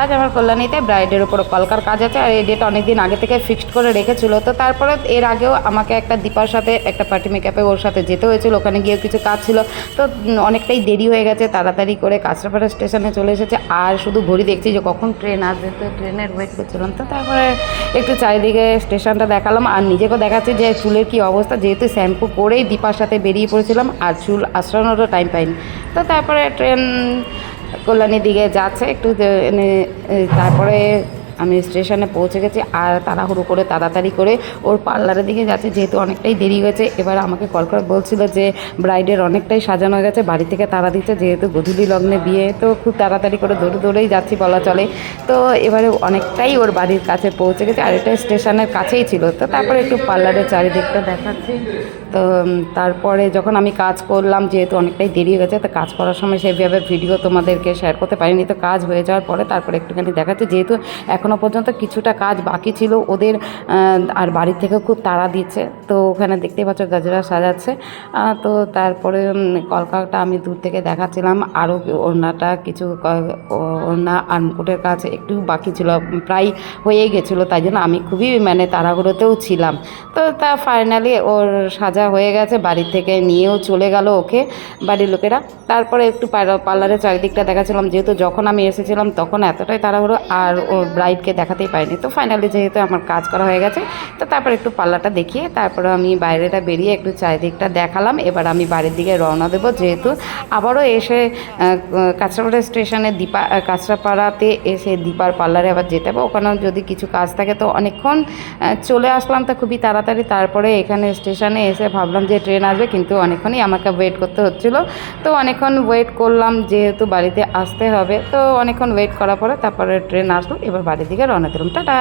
আজ আমার কল্যাণীতে ব্রাইডের উপর কলকার কাজ আছে, আর এই ডেট অনেক দিন আগে থেকে ফিক্সড করে রেখেছিল। তো তারপরে এর আগেও আমাকে একটা দীপার সাথে একটা পার্টি মেকআপে ওর সাথে যেতে হয়েছিল, ওখানে গিয়েও কিছু কাজ ছিল। তো অনেকটাই দেরি হয়ে গেছে, তাড়াতাড়ি করে কাঁচরাপাড়া স্টেশনে চলে এসেছে। আর শুধু ঘড়ি দেখছি যে কখন ট্রেন আসবে, তো ট্রেনের ওয়েট করছিলাম। তো তারপরে একটু চারিদিকে স্টেশনটা দেখালাম, আর নিজেকেও দেখাচ্ছি যে চুলের কী অবস্থা, যেহেতু শ্যাম্পু করেই দীপার সাথে বেরিয়ে পড়েছিলাম আর চুল আঁচড়ানোরও টাইম পাইনি। তো তারপরে ট্রেন কল্যাণীর দিকে যাচ্ছে একটু তারপরে আমি স্টেশনে পৌঁছে গেছি, আর তাড়াহুড়ো করে তাড়াতাড়ি করে ওর পার্লারের দিকে যাচ্ছে, যেহেতু অনেকটাই দেরি হয়েছে। এবার আমাকে কল করে বলছিল যে ব্রাইডের অনেকটাই সাজানো হয়ে গেছে, বাড়ি থেকে তাড়া দিচ্ছে, যেহেতু গধূলি লগ্নে বিয়ে। তো খুব তাড়াতাড়ি করে দৌড়ে দৌড়েই যাচ্ছি বলা চলে। তো এবারে অনেকটাই ওর বাড়ির কাছে পৌঁছে গেছে, আর এটা স্টেশনের কাছেই ছিল। তো তারপরে একটু পার্লারের চারিদিকটা দেখাচ্ছি। তো তারপরে যখন আমি কাজ করলাম, যেহেতু অনেকটাই দেরি হয়ে গেছে, তো কাজ করার সময় সেইভাবে ভিডিও তোমাদেরকে শেয়ার করতে পারিনি। তো কাজ হয়ে যাওয়ার পরে তারপরে একটুখানি দেখাচ্ছে, যেহেতু এখনও পর্যন্ত কিছুটা কাজ বাকি ছিল ওদের, আর বাড়ির থেকেও খুব তাড়া দিচ্ছে। তো ওখানে দেখতেই পাচ্ছ গাজরা সাজাচ্ছে। তো তারপরে কলকাতা আমি দূর থেকে দেখাচ্ছিলাম। আরও ওড়নাটা কিছু ওড়না আর মুকুটের কাজ একটু বাকি ছিল, প্রায় হয়েই গেছিলো, তাই জন্য আমি খুবই তাড়াহুড়োতেও ছিলাম। তো তা ফাইনালি ওর সাজা হয়ে গেছে, বাড়ির থেকে নিয়েও চলে গেল ওকে বাড়ির লোকেরা। তারপরে একটু পার্লারের চারিদিকটা দেখাচ্ছিলাম, যেহেতু যখন আমি এসেছিলাম তখন এতটাই তাড়াহুড়ো আর ওর ব্রাইডকে দেখাতেই পাইনি। তো ফাইনালি যেহেতু আমার কাজ করা হয়ে গেছে, তো তারপর একটু পার্লারটা দেখিয়ে তারপরে আমি বাইরেটা বেরিয়ে একটু চারিদিকটা দেখালাম। এবার আমি বাড়ির দিকে রওনা দেবো, যেহেতু আবারও এসে কাঁচরাপাড়া স্টেশনে কাঁচরাপাড়াতে এসে দীপার পার্লারে আবার যেতে হবে। ওখানেও যদি কিছু কাজ থাকে, তো অনেকক্ষণ চলে আসলাম তো খুবই তাড়াতাড়ি। তারপরে এখানে স্টেশনে এসে ভাবলাম যে ট্রেন আসবে, কিন্তু অনেকক্ষণই আমাকে ওয়েট করতে হচ্ছিলো। তো অনেকক্ষণ ওয়েট করলাম, যেহেতু বাড়িতে আসতে হবে। তো অনেকক্ষণ ওয়েট করার পরে তারপরে ট্রেন আসলো, এবার বাড়ির দিকে রওনা দিলাম। টাটা।